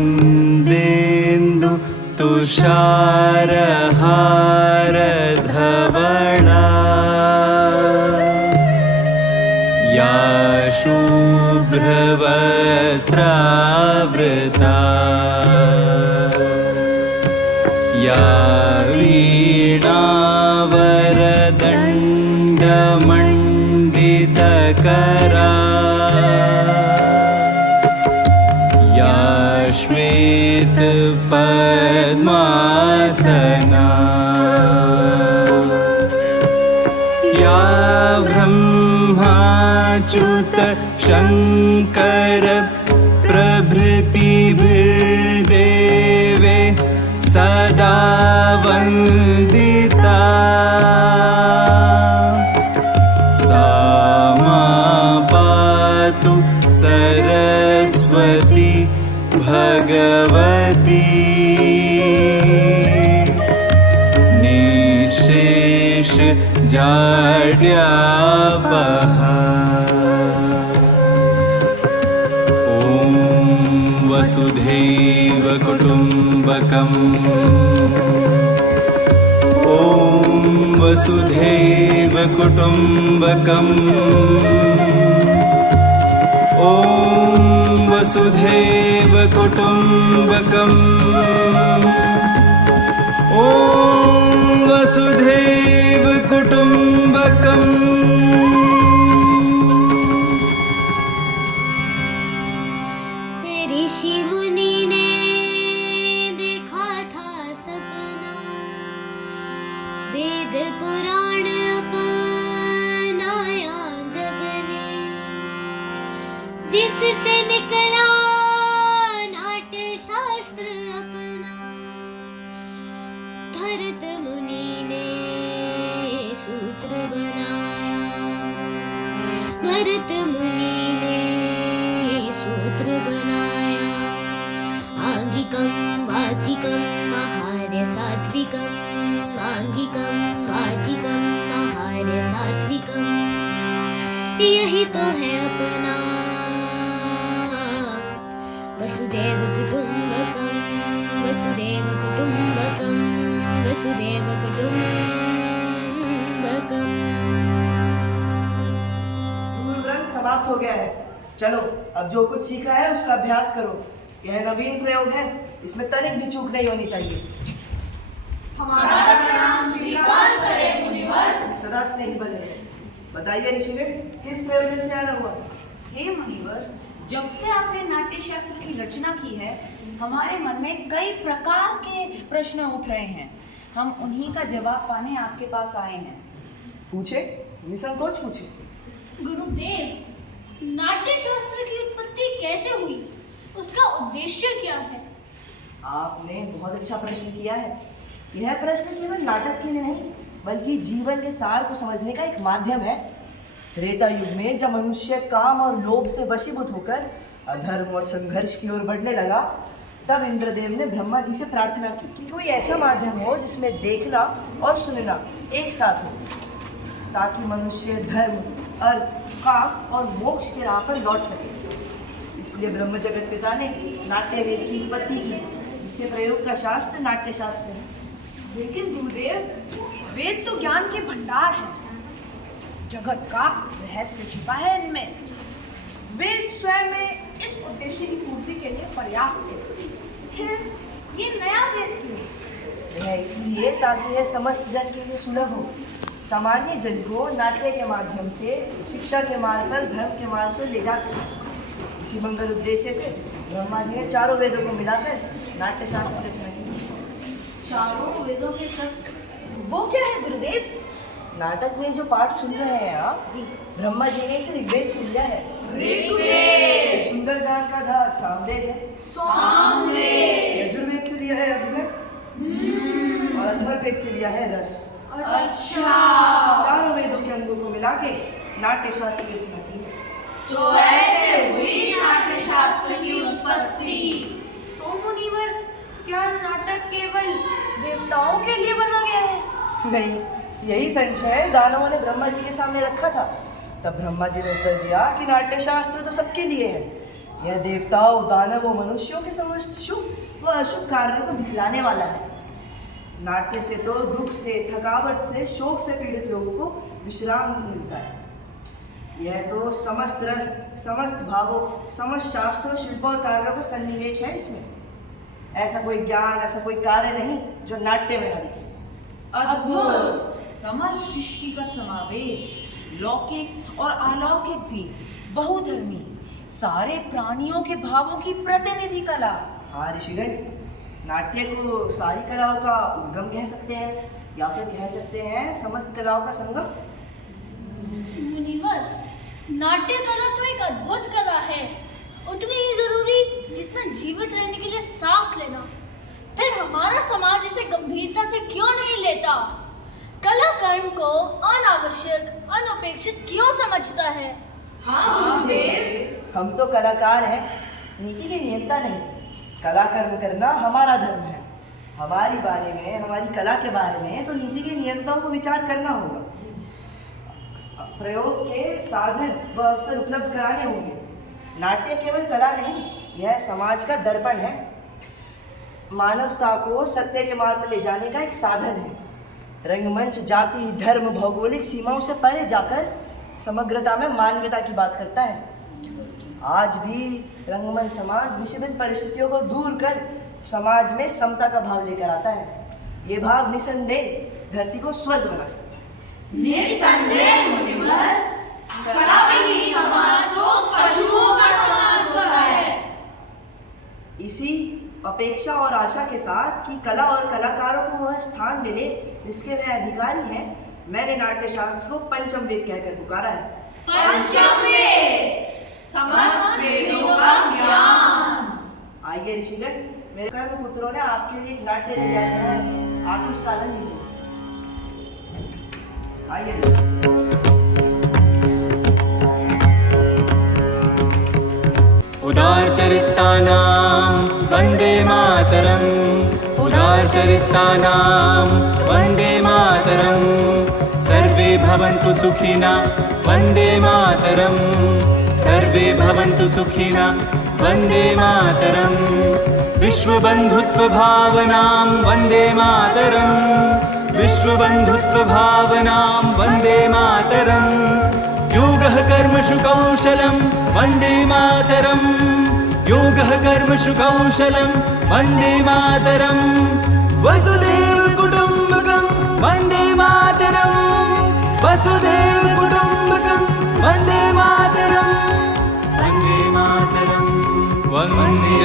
वन्देन्दु तुषारहारधवला या शुभ्रवस्त्रावृता या वीणावरदण्डमण्डितकरा या श्वेतपद्मासना या ब्रह्माच्युत शङ्कर प्रभृतिभिर्देवे सदा वन्दिता सा मा पातु सरस्वती भगवती निःशेष जाड्यापहा। ॐ वसुधैव कुटुम्बकम् ॐ वसुधैव कुटुम्बकम् ॐ वसुधैव कुटुम्बकम् ॐ वसुधैव कुटुम्बकम्। ऋषि मुनि ने देखा था सपना, वेद पुराण अपनाया जग ने, जिससे निकला नाट्य शास्त्र अपना। भरत मुनि ने सूत्र बनाया, भरत मुनि ने सूत्र बनाया। आंगिकं वाचिकं आहार्य सात्विकं, आंगिकं वाचिकं आहार्य सात्विकं, यही तो है अपना वसुधैव कुटुम्बकं, वसुधैव कुटुम्बकं, वसुधैव कुटुम्बकं। मूल ग्रंथ समाप्त हो गया है। चलो अब जो कुछ सीखा है उसका अभ्यास करो। यह नवीन प्रयोग है, इसमें तनिक भी चूक नहीं होनी चाहिए। हमारा प्रणाम स्वीकार करें मुनिवर। सदा स्नेही बने। बताइए ऋषिगण, किस प्रयोजन से आना हुआ? हे मुनिवर, जब से आपने नाट्य शास्त्र की रचना की है, हमारे मन में कई प्रकार के प्रश्न उठ रहे हैं। हम उन्हीं का जवाब पाने आपके पास आए हैं। पूछे, निसंकोच पूछे। गुरुदेव, नाट्य शास्त्र की उत्पत्ति कैसे हुई? उसका उद्देश्य क्या है? आपने बहुत अच्छा प्रश्न किया है। यह प्रश्न केवल नाटक के लिए नहीं, बल्कि जीवन के सार को समझने का एक माध्यम है। त्रेता युग में जब मनुष्य काम और लोभ से वशीभूत होकर अधर्म और संघर्ष की ओर बढ़ने लगा, तब इंद्रदेव ने ब्रह्मा जी से प्रार्थना की कि कोई ऐसा माध्यम हो जिसमें देखना और सुनना एक साथ हो, ताकि मनुष्य धर्म, अर्थ, काम और मोक्ष के राह पर लौट सके। इसलिए ब्रह्म जगत पिता ने नाट्य वेद की उत्पत्ति की, जिसके प्रयोग का शास्त्र नाट्य शास्त्र है। लेकिन गुरुदेव, वेद तो ज्ञान के भंडार हैं। जगत का रहस्य छिपा है इनमें। वेद स्वयं में इस उद्देश्य की पूर्ति के लिए पर्याप्त है। फिर ये नया वेद क्यों? यह इसलिए ताकि यह समस्त जन के लिए सुलभ हो। सामान्य जन को नाट्य के माध्यम से शिक्षा के मार्ग पर, धर्म के मार्ग पर ले जा सके। इसी मंगल उद्देश्य से ब्रह्मा जी ने चारों वेदों को मिलाकर नाट्य शास्त्र की रचना की। चारों वेदों के तत्व वो क्या है गुरुदेव? नाटक में जो पाठ सुन रहे हैं आप, ब्रह्मा जी ने इसे ऋग्वेद से लिया है। ऋग्वेद, सुंदरकांड का धार सामवेद है। यजुर्वेद से लिया है अभिनव, और अथर्ववेद से लिया है रस। अच्छा, चारों वेदों के अंगों को मिला के नाट्य शास्त्र की रचना की। तो ऐसे हुई नाट्य शास्त्र की उत्पत्ति। तो मुनिवर, क्या नाटक केवल देवताओं के लिए बना गया है? नहीं, यही संशय दानवों ने ब्रह्मा जी के सामने रखा था। तब ब्रह्मा जी ने उत्तर दिया कि नाट्य शास्त्र तो सबके लिए है, यह देवताओं, दानवों, मनुष्यों के समस्त शुभ व अशुभ कार्यों को दिखलाने वाला है। नाट्य से तो दुख से, थकावट से, शोक से पीड़ित लोगों को विश्राम मिलता है। यह तो समस्त रस, समस्त भावों, समस्त शास्त्रों, शिल्पों और कार्यों का सन्निवेश है। इसमें ऐसा कोई ज्ञान, ऐसा कोई कार्य नहीं जो नाट्य में न दिखे। अद्भुत! समस्त सृष्टि का समावेश, लौकिक और अलौकिक भी, बहुधर्मी, सारे प्राणियों के भावों की प्रतिनिधि कला। हाँ ऋषिगण, नाट्य को सारी कलाओं का उद्गम कह सकते हैं, या फिर कह सकते हैं समस्त कलाओं का संगम। मुनिवर, नाट्य कला तो एक अद्भुत कला है, उतनी ही जरूरी जितना जीवित रहने के लिए सांस लेना। फिर हमारा समाज इसे गंभीरता से क्यों नहीं लेता? कला कर्म को अनावश्यक, अनपेक्षित क्यों समझता है? हाँ गुरुदेव। हम तो कलाकार हैं, नीति के नियंता नहीं। कला कर्म करना हमारा धर्म है। हमारी बारे में, हमारी कला के बारे में तो नीति के नियंताओं को विचार करना होगा। प्रयोग के साधन व अवसर उपलब्ध कराने होंगे। नाट्य केवल कला नहीं, यह समाज का दर्पण है। मानवता को सत्य के मार्ग पर ले जाने का एक साधन है। रंगमंच जाति, धर्म, भौगोलिक सीमाओं से परे जाकर समग्रता में मानवता की बात करता है। आज भी रंगमंच समाज विषम परिस्थितियों को दूर कर समाज में समता का भाव लेकर आता है। ये भाव निसंदेह धरती को स्वर्ग बना सकता है। निसंदेह मुनिवर, कला ही समाज को पशुओं का समाज होता है। इसी अपेक्षा और आशा के साथ कि कला और कलाकारों को वह स्थान मिले जिसके वह अधिकारी हैं, मैंने नाट्य शास्त्र को पंचम वेद कहकर पुकारा है। पंचम वेद, समस्त वेदों का ज्ञान। आइए ऋषिगण, मेरे कर्म पुत्रों ने आपके लिए एक नाट्य ले आए हैं, आप उसका आनंद लीजिए। आइए। उदारचरितानां वन्दे मातरम्, उदारचरितानां वन्दे मातरम्, सर्वे भवन्तु सुखिनः वन्दे मातरम्, सर्वे भवन्तु सुखिनः वन्दे मातरम्, विश्वबन्धुत्वभावनां वन्दे मातरम्, विश्वबन्धुत्वभावनां वन्दे मातरम्, योगः कर्मसु कौशलं वन्दे मातरम्, योगः कर्मसु कौशलं वन्दे मातरम्, वसुदेव कुटुम्बकं वन्दे मातरम्, वसुदेव कुटुम्बकं वन्दे मातरम्, वन्दे मातरम्, वन्दे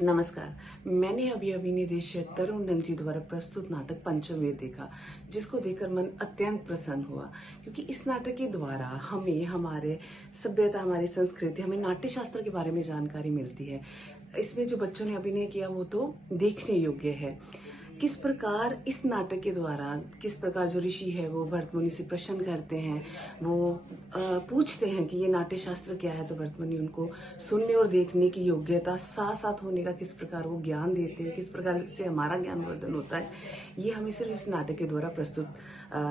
नमस्कार। मैंने अभी निर्देशक तरुण डंग जी द्वारा प्रस्तुत नाटक पंचम वेद देखा, जिसको देखकर मन अत्यंत प्रसन्न हुआ, क्योंकि इस नाटक के द्वारा हमें हमारे सभ्यता, हमारी संस्कृति, हमें नाट्य शास्त्र के बारे में जानकारी मिलती है। इसमें जो बच्चों ने अभिनय किया वो तो देखने योग्य है। किस प्रकार इस नाटक के द्वारा किस प्रकार जो ऋषि है वो भरत मुनि से प्रश्न करते हैं, वो पूछते हैं कि ये नाट्य शास्त्र क्या है, तो भरत मुनि उनको सुनने और देखने की योग्यता, साथ साथ होने का किस प्रकार वो ज्ञान देते हैं, किस प्रकार से हमारा ज्ञानवर्धन होता है, ये हमें सिर्फ इस नाटक के द्वारा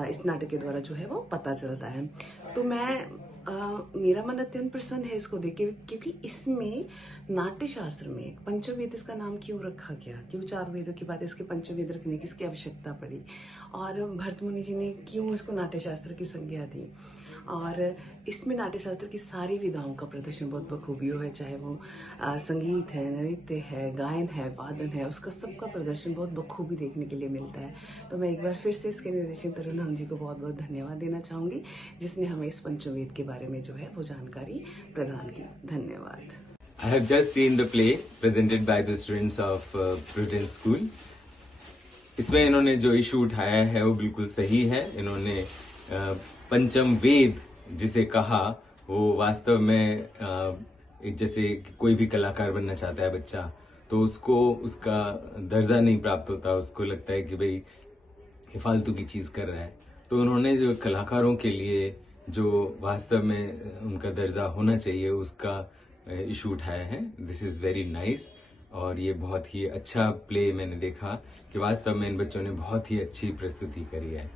इस नाटक के द्वारा जो है वो पता चलता है। तो मेरा मन अत्यंत प्रसन्न है इसको देख के, क्योंकि इसमें नाट्य शास्त्र में पंचम वेद इसका नाम क्यों रखा गया, क्यों 4 वेदों के बाद इसके पंचम वेद रखने की इसकी आवश्यकता पड़ी, और भरत मुनि जी ने क्यों इसको नाट्य शास्त्र की संज्ञा दी। और इसमें नाट्य शास्त्र की सारी विधाओं का प्रदर्शन बहुत बखूबी है, चाहे वो संगीत है, नृत्य है, गायन है, वादन है, उसका सबका प्रदर्शन बहुत बखूबी देखने के लिए मिलता है। तो मैं एक बार फिर से इसके निर्देशक तरुण डंग जी को बहुत बहुत धन्यवाद देना चाहूंगी, जिसने हमें इस पंचम वेद के बारे में जो है वो जानकारी प्रदान की। धन्यवाद। I have just seen the play presented by the students of Prudence School. इसमें इन्होंने जो इशू उठाया है वो बिल्कुल सही है। इन्होंने पंचम वेद जिसे कहा वो वास्तव में जैसे कोई भी कलाकार बनना चाहता है बच्चा, तो उसको उसका दर्जा नहीं प्राप्त होता, उसको लगता है कि भाई ये फालतू की चीज कर रहा है। तो उन्होंने जो कलाकारों के लिए जो वास्तव में उनका दर्जा होना चाहिए उसका इशू उठाया है। दिस इज वेरी नाइस और ये बहुत ही अच्छा प्ले मैंने देखा कि वास्तव में इन बच्चों ने बहुत ही अच्छी प्रस्तुति करी है।